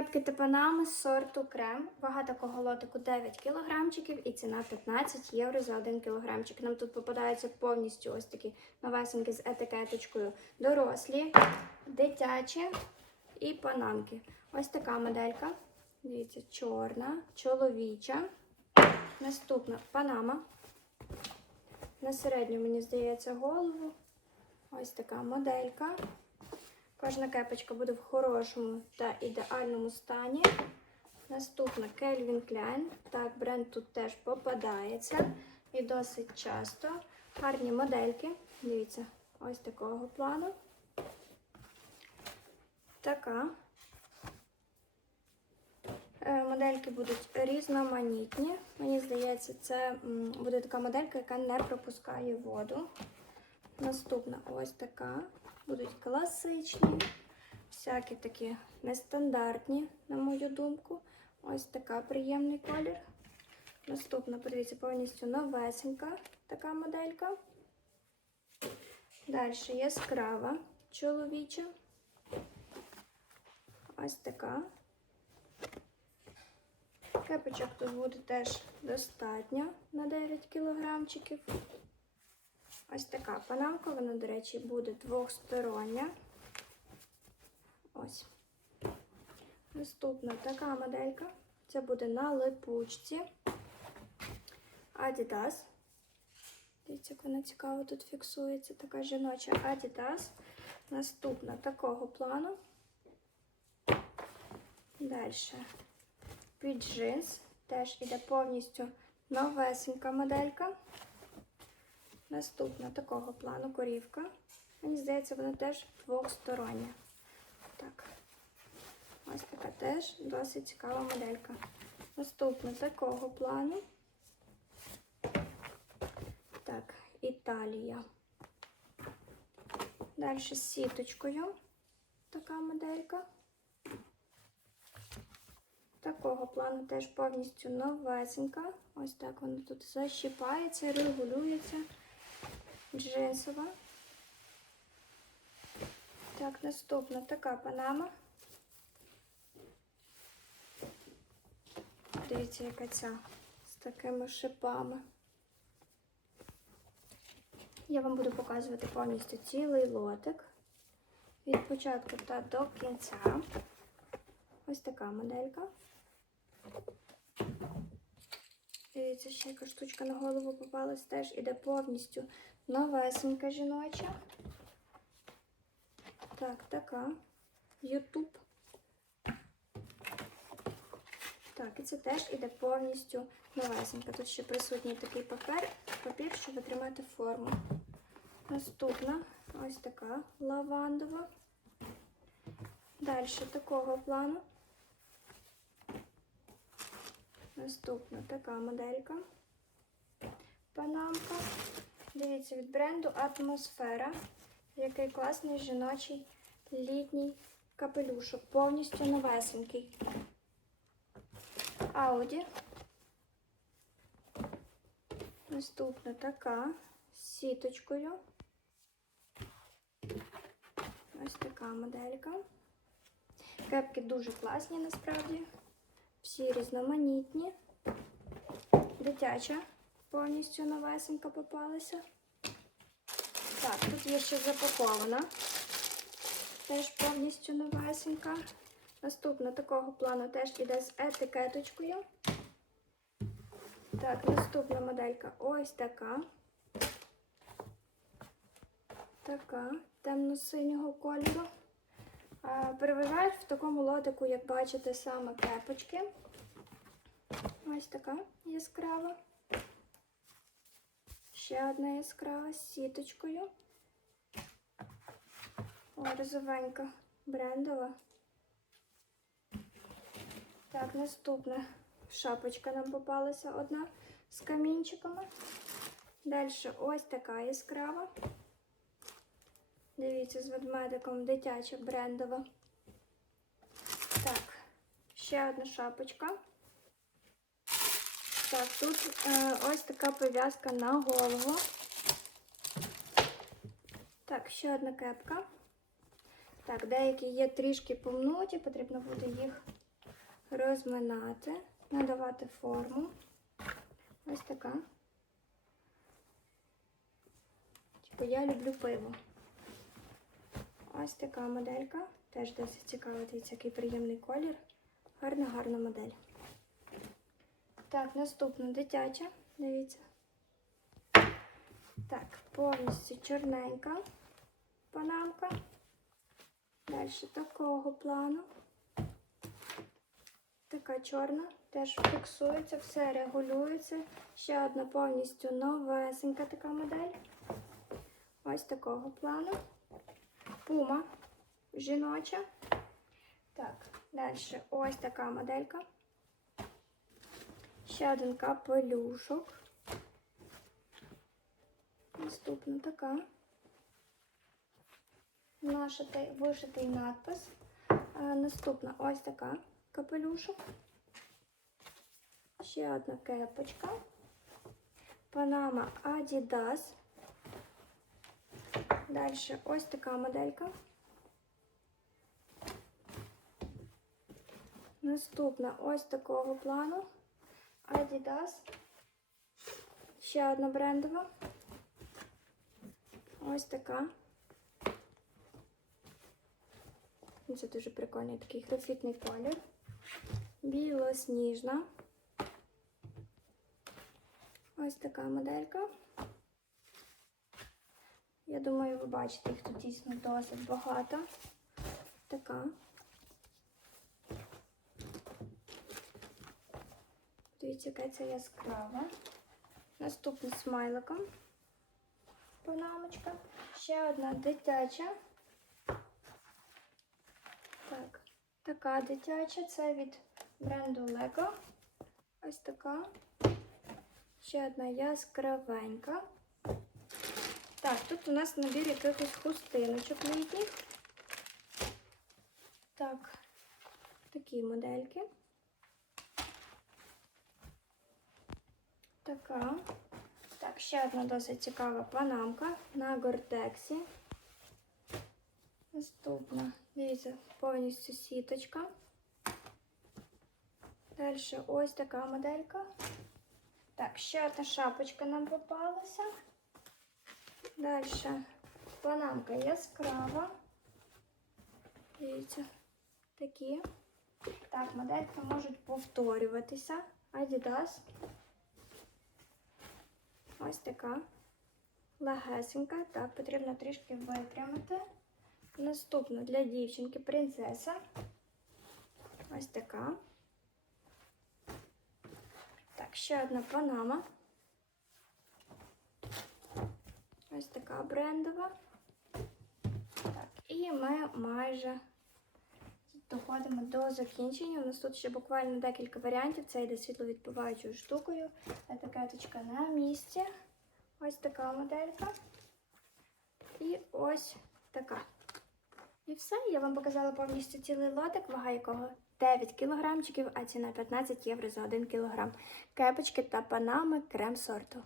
Кепки та панами з сорту крем. Вага такого лотику 9 кілограмчиків і ціна 15 євро за 1 кілограмчик. Нам тут попадаються повністю ось такі новесенькі з етикеточкою. Дорослі, дитячі і панамки. Ось така моделька. Дивіться, чорна, чоловіча. Наступна панама. На середню, мені здається, голову. Ось така моделька. Кожна кепочка буде в хорошому та ідеальному стані. Наступна Calvin Klein. Так, бренд тут теж попадається і досить часто. Гарні модельки. Дивіться, ось такого плану. Така. Е, Модельки будуть різноманітні. Мені здається, це буде така моделька, яка не пропускає воду. Наступна ось така. Будуть класичні, всякі такі нестандартні, на мою думку. Ось така приємний колір. Наступна, подивіться, повністю новесенька така моделька. Далі яскрава чоловіча. Ось така. Кепочок тут буде теж достатньо на 9 кілограмчиків. Ось така панамка, вона, до речі, буде двохстороння. Ось. Наступна така моделька. Це буде на липучці. Adidas. Дивіться, як вона цікаво тут фіксується. Така жіноча Adidas. Наступна такого плану. Далі. Під джинс. Теж іде повністю новесенька моделька. Наступна такого плану корівка. Мені здається, вона теж двохстороння. Так. Ось така теж досить цікава моделька. Наступна такого плану. Так, Італія. Далі з сіточкою. Така моделька. Такого плану теж повністю новесенька. Ось так вона тут защіпається, регулюється. Джинсова. Так, наступна така панама. Дивіться, яка ця з такими шипами. Я вам буду показувати повністю цілий лотик. Від початку та до кінця. Ось така моделька. Дивіться, ще яка штучка на голову попалась, теж іде повністю новесенька жіноча. Так, така. Ютуб. Так, і це теж іде повністю новесенька. Тут ще присутній такий папір, папір, щоб отримати форму. Наступна ось така лавандова. Далі такого плану. Наступна така моделька. Панамка. Дивіться, від бренду Атмосфера. Який класний жіночий літній капелюшок. Повністю новесенький. Ауді. Наступна така з сіточкою. Ось така моделька. Кепки дуже класні насправді. Всі різноманітні. Дитяча повністю новесенька попалася. Так, тут є ще запакована. Теж повністю новесенька. Наступна такого плану теж іде з етикеточкою. Так, наступна моделька ось така. Така темно-синього кольору. А, Переважають в такому лотику, як бачите, саме кепочки. Ось така яскрава. Ще одна яскрава з сіточкою. О, розовенька брендова. Так, наступна шапочка нам попалася одна з камінчиками. Далі ось така яскрава. Дивіться, з ведмедиком дитяча брендова. Так, ще одна шапочка. Так, тут е, ось така пов'язка на голову. Так, ще одна кепка. Так, деякі є трішки помнуті, потрібно буде їх розминати, надавати форму. Ось така. Типу я люблю пиво. Ось така моделька. Теж досить цікава, дивіться, приємний колір. Гарна, гарна модель. Так, наступна дитяча. Дивіться. Так, повністю чорненька панамка. Далі такого плану. Така чорна, теж фіксується, все регулюється. Ще одна повністю новесенька така модель. Ось такого плану. Пума жіноча. Так, далі ось така моделька. Ще один капелюшок. Наступна така. Нашитий, вишитий надпис. А, наступна ось така капелюшок. Ще одна кепочка. Панама Adidas. Далі ось така моделька. Наступна ось такого плану. Adidas. Ще одна брендова. Ось така. Це дуже прикольний такий графітний колір. Білосніжна. Ось така моделька. Я думаю, ви бачите, їх тут дійсно досить багато. Така. Дивіться, яка це яскрава. Наступна смайликом. Панамочка. Ще одна дитяча. Так, така дитяча. Це від бренду Lego. Ось така. Ще одна яскравенька. Так, тут у нас набір якихось хустиночок літніх. Так, такі модельки. Така. Так, ще одна досить цікава панамка на гортексі. Наступна, дивіться, повністю сіточка. Далі ось така моделька. Так, ще одна шапочка нам попалася. Далі панамка яскрава. Дивіться, такі. Так, модельки можуть повторюватися. Adidas. Ось така. Легесенька. Так, потрібно трішки випрямити. Наступна для дівчинки принцеса. Ось така. Так, ще одна панама. Ось така брендова. Так, і ми майже доходимо до закінчення. У нас тут ще буквально декілька варіантів. Це йде світловідбиваючою штукою. Етикеточка на місці. Ось така моделька. І ось така. І все, я вам показала повністю цілий лотик, вага якого 9 кілограмчиків, а ціна 15 євро за 1 кілограм. Кепочки та панами крем сорту.